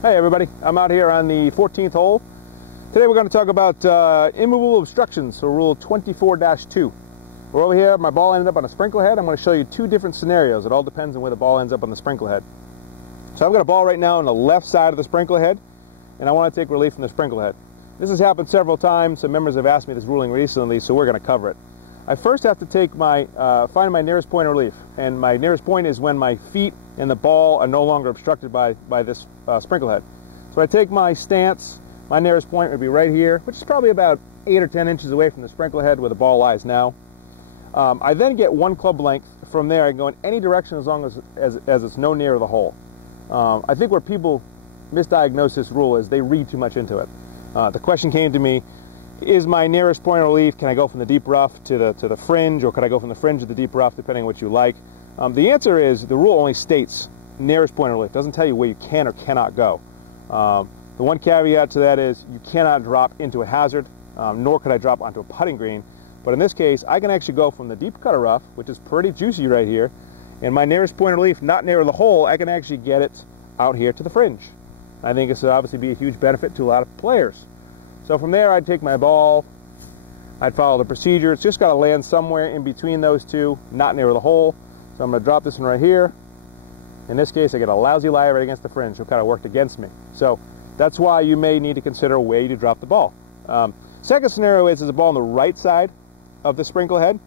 Hey everybody, I'm out here on the 14th hole. Today we're going to talk about immovable obstructions, so rule 24-2. We're over here, my ball ended up on a sprinkler head. I'm going to show you two different scenarios. It all depends on where the ball ends up on the sprinkler head. So I've got a ball right now on the left side of the sprinkler head, and I want to take relief from the sprinkler head. This has happened several times. Some members have asked me this ruling recently, so we're going to cover it. I first have to take find my nearest point of relief, and my nearest point is when my feet and the ball are no longer obstructed by this sprinkler head. So I take my stance. My nearest point would be right here, which is probably about 8 or 10 inches away from the sprinkler head where the ball lies now. I then get one club length. From there, I can go in any direction as long as it's no nearer the hole. I think where people misdiagnose this rule is they read too much into it. The question came to me, is my nearest point of relief, can I go from the deep rough to the fringe, or could I go from the fringe to the deep rough, depending on what you like? The answer is the rule only states nearest point of relief. It doesn't tell you where you can or cannot go. The one caveat to that is you cannot drop into a hazard, nor could I drop onto a putting green. But in this case, I can actually go from the deep cutter rough, which is pretty juicy right here, and my nearest point of relief, not near the hole, I can actually get it out here to the fringe. I think this would obviously be a huge benefit to a lot of players. So from there, I'd take my ball, I'd follow the procedure. It's just got to land somewhere in between those two, not near the hole. So I'm going to drop this one right here. In this case, I get a lousy lie right against the fringe, so it kind of worked against me. So that's why you may need to consider where to drop the ball. Second scenario is a ball on the right side of the sprinkler head.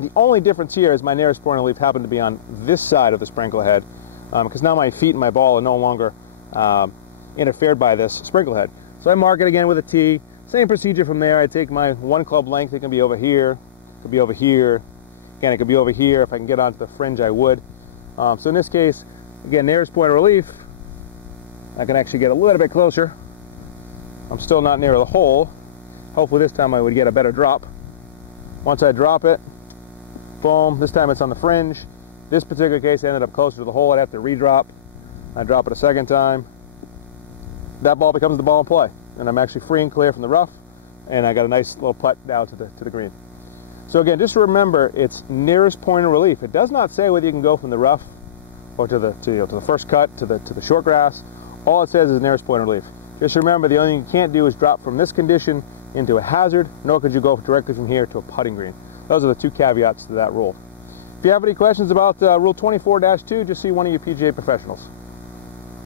The only difference here is my nearest point of relief happened to be on this side of the sprinkler head, because now my feet and my ball are no longer interfered by this sprinkler head. So I mark it again with a T. Same procedure from there. I take my one club length. It can be over here. It could be over here. Again, it could be over here. If I can get onto the fringe, I would. So in this case, again, nearest point of relief, I can actually get a little bit closer. I'm still not near the hole. Hopefully this time I would get a better drop. Once I drop it, boom, this time it's on the fringe. This particular case I ended up closer to the hole. I'd have to redrop. I drop it a second time. That ball becomes the ball in play, and I'm actually free and clear from the rough, and I got a nice little putt down to the green. So again, just remember, it's nearest point of relief. It does not say whether you can go from the rough or to the first cut, to the short grass. All it says is nearest point of relief. Just remember, the only thing you can't do is drop from this condition into a hazard, nor could you go directly from here to a putting green. Those are the two caveats to that rule. If you have any questions about Rule 24-2, just see one of your PGA professionals.